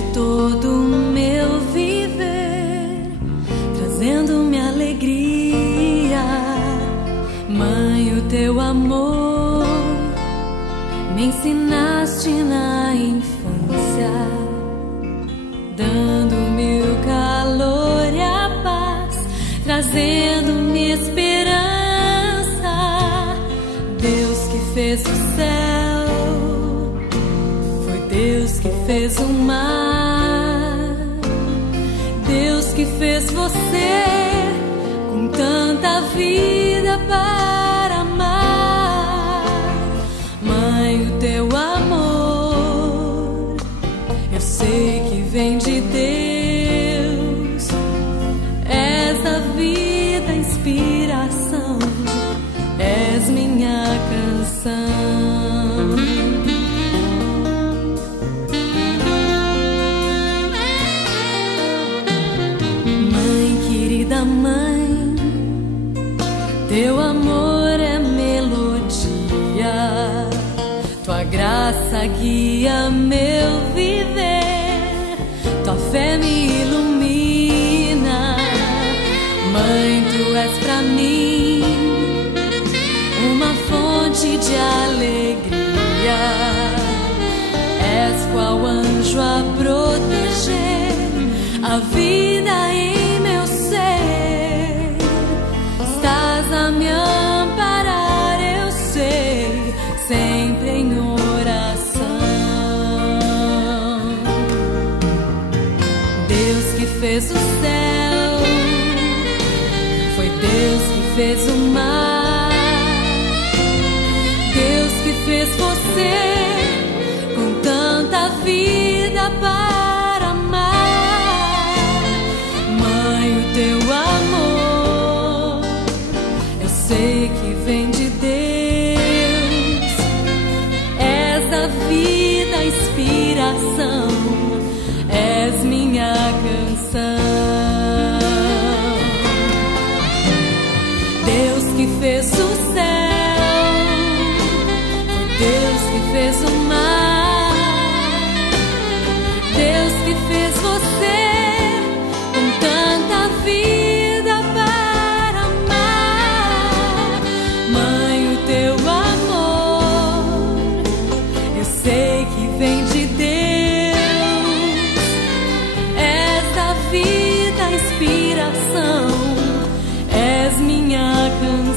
de todo o meu viver, trazendo-me alegria. Mãe, o teu amor me ensinaste na infância, dando-me o calor e a paz, trazendo-me esperança. Deus que fez o céu, foi Deus que fez o mar, Deus que fez você com tanta vida para amar. Mãe, o teu amor eu sei que vem de Deus. És a vida, a inspiração, és minha canção. Mãe, querida mãe, teu amor é melodia, tua graça guia meu viver, tua fé me ilumina. Mãe, tu és pra mim uma fonte de alegria, és qual anjo a proteger a vida em meu ser. Estás a me amparar, eu sei, sempre em oração. Deus que fez o céu, foi Deus que fez o mar, Deus que fez você com tanta vida para amar. Mãe, o teu amor eu sei que vem de Deus. És a vida, a inspiração, és minha canção. Deus que fez o céu, foi Deus que fez o mar, Deus que fez você com tanta vida para amar. Mãe, o teu amor eu sei que vem de Deus. Essa vida, a inspiração, és minha canção.